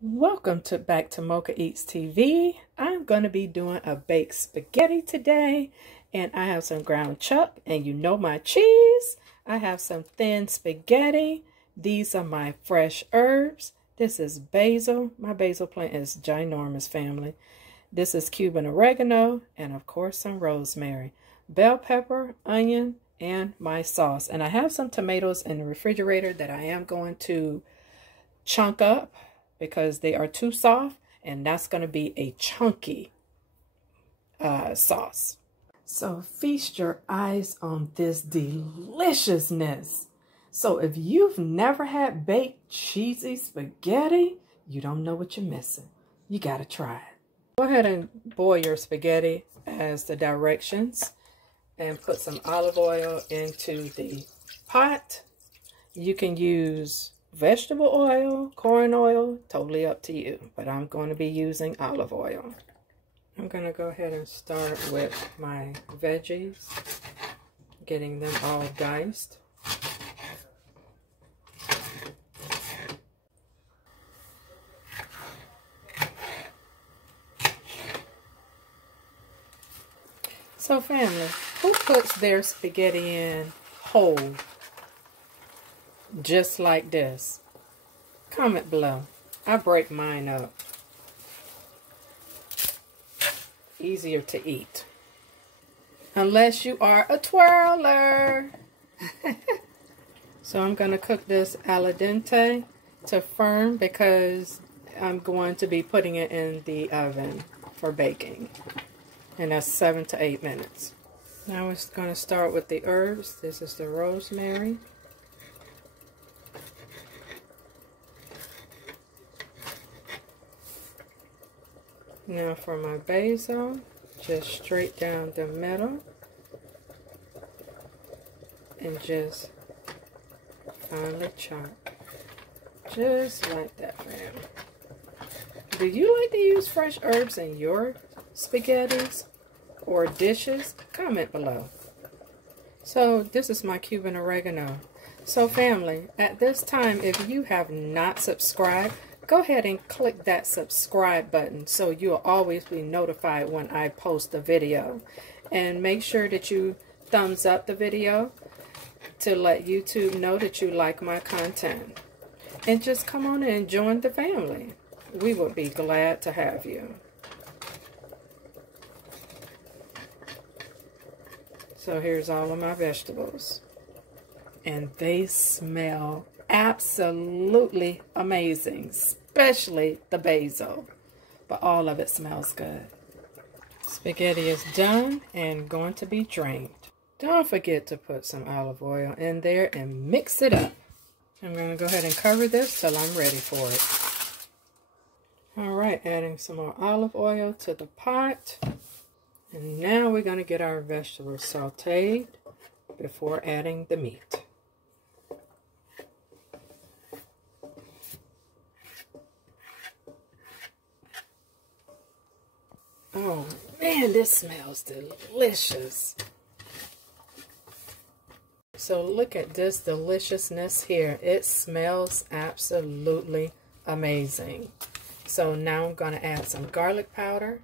Welcome back to Mochaeatstv. I'm going to be doing a baked spaghetti today, and I have some ground chuck, and you know my cheese. I have some thin spaghetti. These are my fresh herbs. This is basil. My basil plant is ginormous, family. This is Cuban oregano, and of course some rosemary, bell pepper, onion, and my sauce. And I have some tomatoes in the refrigerator that I am going to chunk up because they are too soft, and that's going to be a chunky sauce. So feast your eyes on this deliciousness. So if you've never had baked cheesy spaghetti, you don't know what you're missing. You got to try it. Go ahead and boil your spaghetti as the directions and put some olive oil into the pot. You can use vegetable oil, corn oil, totally up to you, but I'm going to be using olive oil. I'm going to go ahead and start with my veggies, getting them all diced. So family, who puts their spaghetti in whole? Just like this? Comment below. I break mine up. Easier to eat. Unless you are a twirler. So I'm going to cook this al dente to firm because I'm going to be putting it in the oven for baking. And that's 7 to 8 minutes. Now we're going to start with the herbs. This is the rosemary. Now for my basil, just straight down the middle, and just finely chop, just like that, fam. Do you like to use fresh herbs in your spaghettis or dishes? Comment below. So this is my Cuban oregano. So family, at this time, if you have not subscribed, go ahead and click that subscribe button so you'll always be notified when I post a video. And make sure that you thumbs up the video to let YouTube know that you like my content. And just come on and join the family. We would be glad to have you. So here's all of my vegetables. And they smell absolutely amazing, especially the basil, but all of it smells good. Spaghetti is done and going to be drained. Don't forget to put some olive oil in there and mix it up. I'm going to go ahead and cover this till I'm ready for it. Alright, adding some more olive oil to the pot. And now we're going to get our vegetables sauteed before adding the meat. Oh man, this smells delicious. So look at this deliciousness here. It smells absolutely amazing. So now I'm going to add some garlic powder.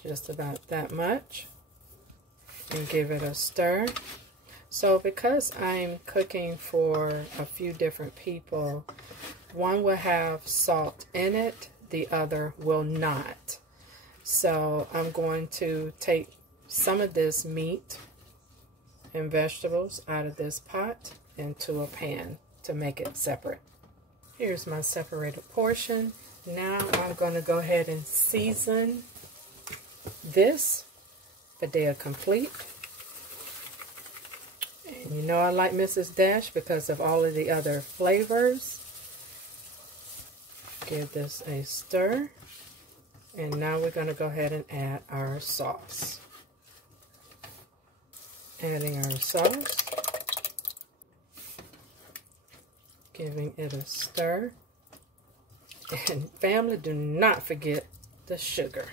Just about that much. And give it a stir. So because I'm cooking for a few different people, one will have salt in it, the other will not. So I'm going to take some of this meat and vegetables out of this pot into a pan to make it separate. Here's my separated portion. Now I'm going to go ahead and season this Padilla Complete. And you know I like Mrs. Dash because of all of the other flavors. Give this a stir. And now we're going to go ahead and add our sauce. Adding our sauce. Giving it a stir. And family, do not forget the sugar.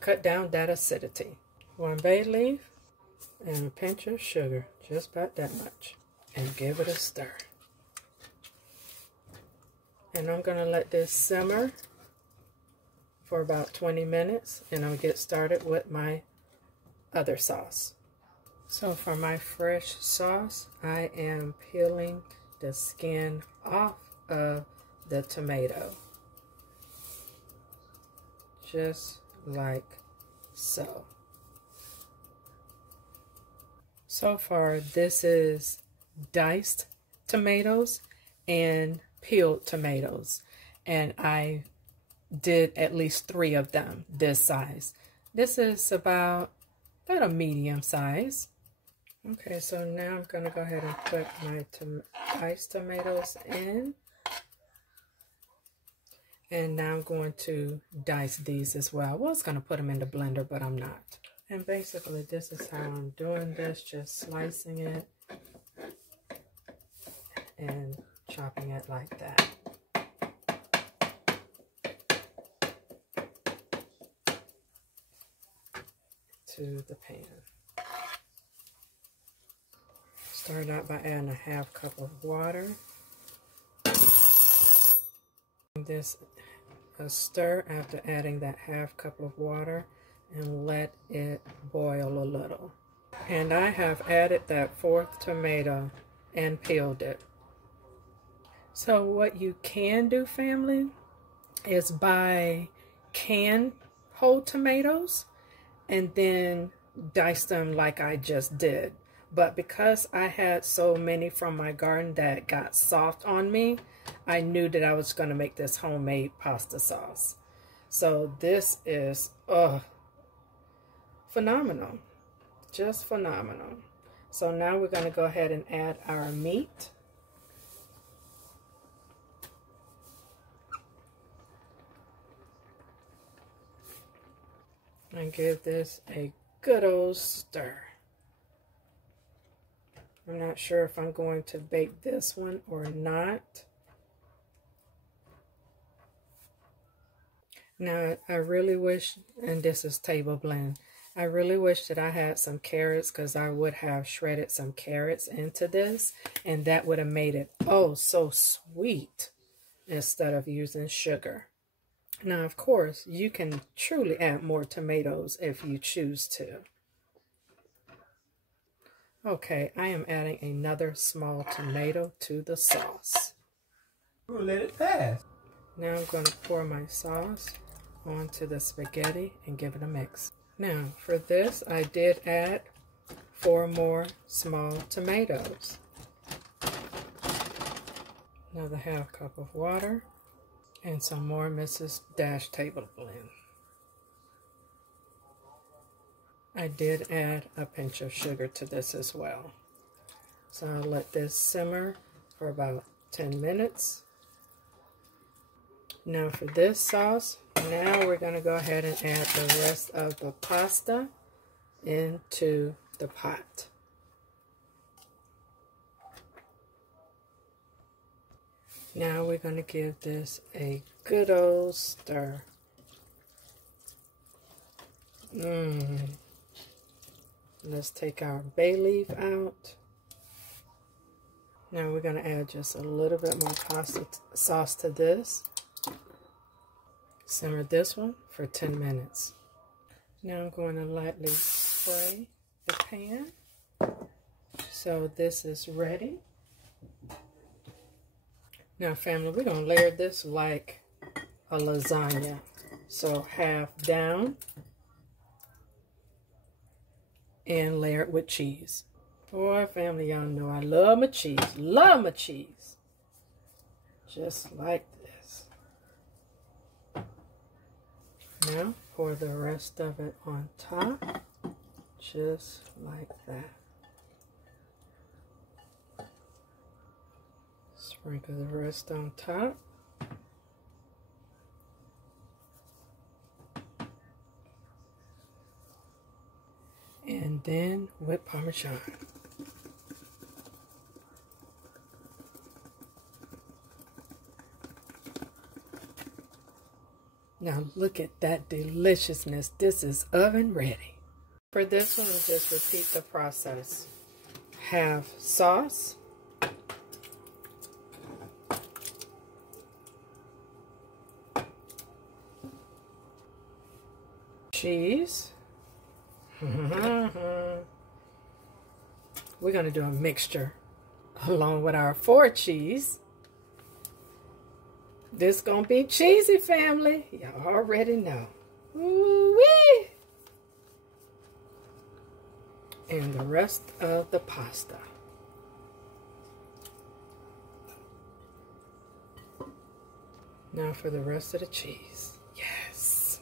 Cut down that acidity. 1 bay leaf and a pinch of sugar. Just about that much. And give it a stir. And I'm going to let this simmer for about 20 minutes, and I'll get started with my other sauce. So for my fresh sauce, I am peeling the skin off of the tomato. Just like so. So far, this is diced tomatoes and peeled tomatoes, and I did at least 3 of them this size. This is about a medium size. Okay, so now I'm going to go ahead and put my diced tomatoes in. And now I'm going to dice these as well. I was going to put them in the blender, but I'm not. And basically, this is how I'm doing this. Just slicing it and chopping it like that. To the pan. Start out by adding a 1/2 cup of water. This a stir after adding that 1/2 cup of water and let it boil a little. And I have added that 4th tomato and peeled it. So what you can do, family, is buy canned whole tomatoes and then dice them like I just did. But because I had so many from my garden that got soft on me, I knew that I was going to make this homemade pasta sauce. So this is phenomenal. Just phenomenal. So now we're going to go ahead and add our meat. And give this a good old stir. I'm not sure if I'm going to bake this one or not. Now, I really wish, and this is table blend, I really wish that I had some carrots, because I would have shredded some carrots into this, and that would have made it oh so sweet instead of using sugar. Now, of course, you can truly add more tomatoes if you choose to. Okay, I am adding another small tomato to the sauce. We'll let it pass. Now I'm going to pour my sauce onto the spaghetti and give it a mix. Now, for this, I did add 4 more small tomatoes. Another 1/2 cup of water. And some more Mrs. Dash table blend. I did add a pinch of sugar to this as well. So I'll let this simmer for about 10 minutes. Now for this sauce, now we're going to go ahead and add the rest of the pasta into the pot. Now we're going to give this a good old stir. Let's take our bay leaf out. Now we're going to add just a little bit more pasta sauce to this. Simmer this one for 10 minutes. Now I'm going to lightly spray the pan. So this is ready. Now, family, we're going to layer this like a lasagna. So half down and layer it with cheese. Boy, family, y'all know I love my cheese. Love my cheese. Just like this. Now, pour the rest of it on top. Just like that. Sprinkle the rest on top. And then with Parmesan. Now look at that deliciousness. This is oven ready. For this one, we'll just repeat the process. Have sauce. cheese. We're going to do a mixture along with our 4 cheese. This going to be cheesy, family. Y'all already know. Ooh-wee! And the rest of the pasta. Now for the rest of the cheese. Yes.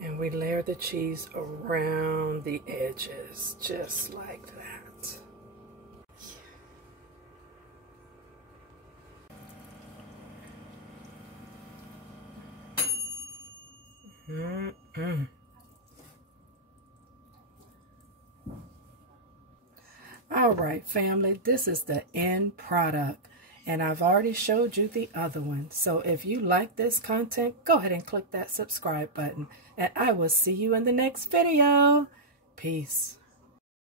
And we layer the cheese around the edges, just like that. All right, family, this is the end product, and I've already showed you the other one. So if you like this content, go ahead and click that subscribe button, and I will see you in the next video. Peace.